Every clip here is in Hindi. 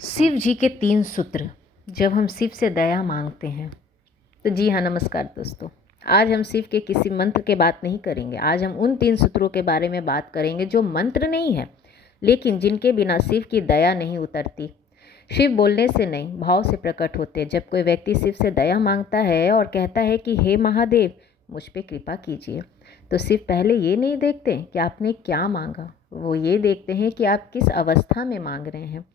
शिव जी के 3 सूत्र जब हम शिव से दया मांगते हैं तो जी हाँ, नमस्कार दोस्तों। आज हम शिव के किसी मंत्र के बात नहीं करेंगे। आज हम उन 3 सूत्रों के बारे में बात करेंगे जो मंत्र नहीं है, लेकिन जिनके बिना शिव की दया नहीं उतरती। शिव बोलने से नहीं, भाव से प्रकट होते। जब कोई व्यक्ति शिव से दया मांगता है और कहता है कि हे महादेव, मुझ पे कृपा कीजिए, तो शिव पहले ये नहीं देखते कि आपने क्या मांगा, वो ये देखते हैं कि आप किस अवस्था में मांग रहे हैं।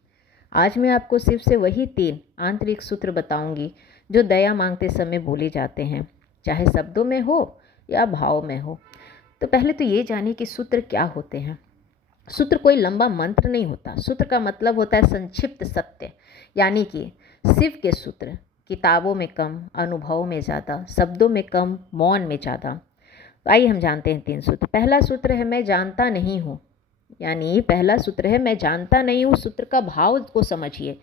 आज मैं आपको सिर्फ से वही 3 आंतरिक सूत्र बताऊंगी जो दया मांगते समय बोले जाते हैं, चाहे शब्दों में हो या भाव में हो। तो पहले तो ये जानिए कि सूत्र क्या होते हैं। सूत्र कोई लंबा मंत्र नहीं होता। सूत्र का मतलब होता है संक्षिप्त सत्य, यानी कि शिव के सूत्र किताबों में कम, अनुभव में ज़्यादा, शब्दों में कम, मौन में ज़्यादा। तो आइए हम जानते हैं 3 सूत्र। पहला सूत्र है मैं जानता नहीं हूँ, यानी पहला सूत्र है मैं जानता नहीं हूँ। सूत्र का भाव को समझिए।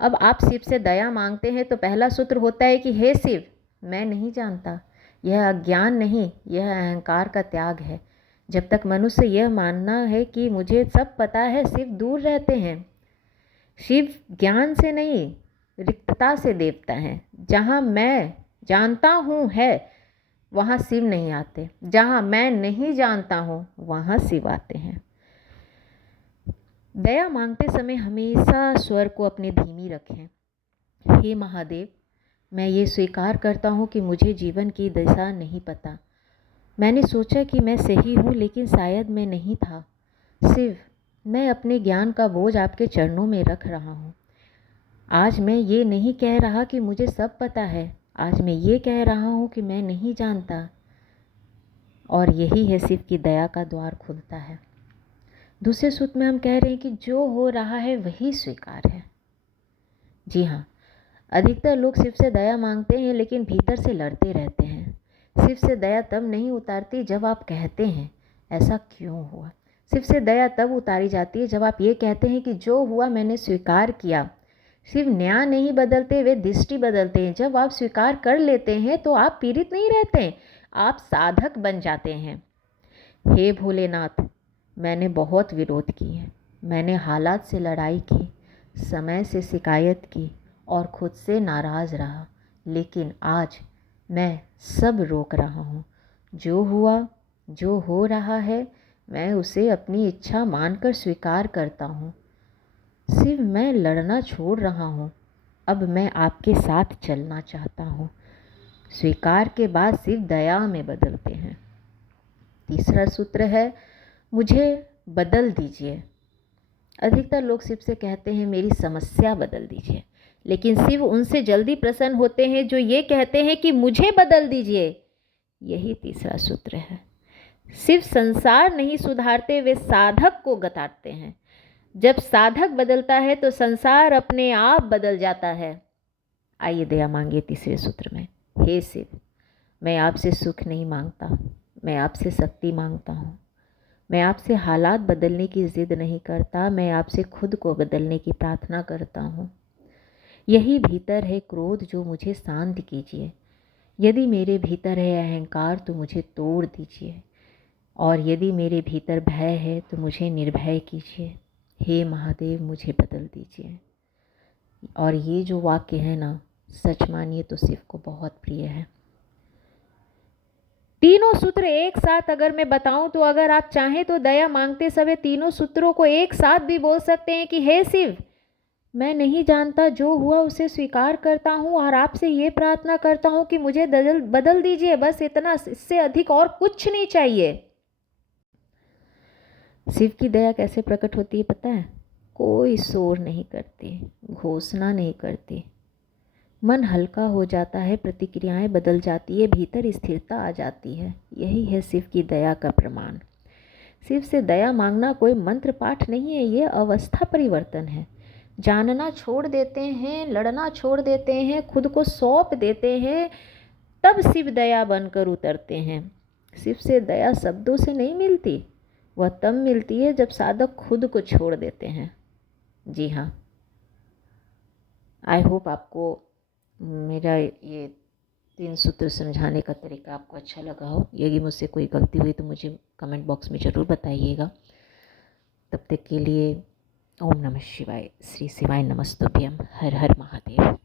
अब आप शिव से दया मांगते हैं तो पहला सूत्र होता है कि हे शिव, मैं नहीं जानता। यह अज्ञान नहीं, यह अहंकार का त्याग है। जब तक मनुष्य यह मानना है कि मुझे सब पता है, शिव दूर रहते हैं। शिव ज्ञान से नहीं, रिक्तता से देवता है। जहाँ मैं जानता हूँ है, वहाँ शिव नहीं आते। जहाँ मैं नहीं जानता हूँ, वहाँ शिव आते हैं। दया मांगते समय हमेशा स्वर को अपने धीमी रखें। हे महादेव, मैं ये स्वीकार करता हूँ कि मुझे जीवन की दिशा नहीं पता। मैंने सोचा कि मैं सही हूँ, लेकिन शायद मैं नहीं था। शिव, मैं अपने ज्ञान का बोझ आपके चरणों में रख रहा हूँ। आज मैं ये नहीं कह रहा कि मुझे सब पता है। आज मैं ये कह रहा हूँ कि मैं नहीं जानता। और यही है शिव की दया का द्वार खुलता है। दूसरे सूत्र में हम कह रहे हैं कि जो हो रहा है वही स्वीकार है। जी हाँ, अधिकतर लोग शिव से दया मांगते हैं लेकिन भीतर से लड़ते रहते हैं। शिव से दया तब नहीं उतारती जब आप कहते हैं ऐसा क्यों हुआ। शिव से दया तब उतारी जाती है जब आप ये कहते हैं कि जो हुआ मैंने स्वीकार किया। शिव न्याय नहीं बदलते, वे दृष्टि बदलते हैं। जब आप स्वीकार कर लेते हैं तो आप पीड़ित नहीं रहते, आप साधक बन जाते हैं। हे भोलेनाथ, मैंने बहुत विरोध किए, मैंने हालात से लड़ाई की, समय से शिकायत की और खुद से नाराज़ रहा, लेकिन आज मैं सब रोक रहा हूँ। जो हुआ, जो हो रहा है, मैं उसे अपनी इच्छा मानकर स्वीकार करता हूँ। सिर्फ मैं लड़ना छोड़ रहा हूँ, अब मैं आपके साथ चलना चाहता हूँ। स्वीकार के बाद सिर्फ दया में बदलते हैं। तीसरा सूत्र है मुझे बदल दीजिए। अधिकतर लोग शिव से कहते हैं मेरी समस्या बदल दीजिए, लेकिन शिव उनसे जल्दी प्रसन्न होते हैं जो ये कहते हैं कि मुझे बदल दीजिए। यही तीसरा सूत्र है। शिव संसार नहीं सुधारते, वे साधक को गतारते हैं। जब साधक बदलता है तो संसार अपने आप बदल जाता है। आइए दया मांगिए तीसरे सूत्र में। हे शिव, मैं आपसे सुख नहीं मांगता, मैं आपसे शक्ति मांगता हूँ। मैं आपसे हालात बदलने की ज़िद नहीं करता, मैं आपसे खुद को बदलने की प्रार्थना करता हूँ। यही भीतर है क्रोध जो मुझे शांत कीजिए। यदि मेरे भीतर है अहंकार तो मुझे तोड़ दीजिए, और यदि मेरे भीतर भय है तो मुझे निर्भय कीजिए। हे महादेव, मुझे बदल दीजिए। और ये जो वाक्य है ना, सच मानिए तो शिव को बहुत प्रिय है। तीनों सूत्र एक साथ अगर मैं बताऊं तो अगर आप चाहें तो दया मांगते समय तीनों सूत्रों को एक साथ भी बोल सकते हैं कि हे शिव, मैं नहीं जानता, जो हुआ उसे स्वीकार करता हूं और आपसे ये प्रार्थना करता हूं कि मुझे बदल दीजिए। बस इतना, इससे अधिक और कुछ नहीं चाहिए। शिव की दया कैसे प्रकट होती है पता है? कोई शोर नहीं करती, घोषणा नहीं करती। मन हल्का हो जाता है, प्रतिक्रियाएं बदल जाती है, भीतर स्थिरता आ जाती है। यही है शिव की दया का प्रमाण। शिव से दया मांगना कोई मंत्र पाठ नहीं है, ये अवस्था परिवर्तन है। जानना छोड़ देते हैं, लड़ना छोड़ देते हैं, खुद को सौंप देते हैं, तब शिव दया बनकर उतरते हैं। शिव से दया शब्दों से नहीं मिलती, वह तब मिलती है जब साधक खुद को छोड़ देते हैं। जी हाँ, आई होप आपको मेरा ये 3 सूत्र समझाने का तरीका आपको अच्छा लगा हो। यदि मुझसे कोई गलती हुई तो मुझे कमेंट बॉक्स में ज़रूर बताइएगा। तब तक के लिए ओम नमः शिवाय। श्री शिवाय नमस्तुभ्यम। हर हर महादेव।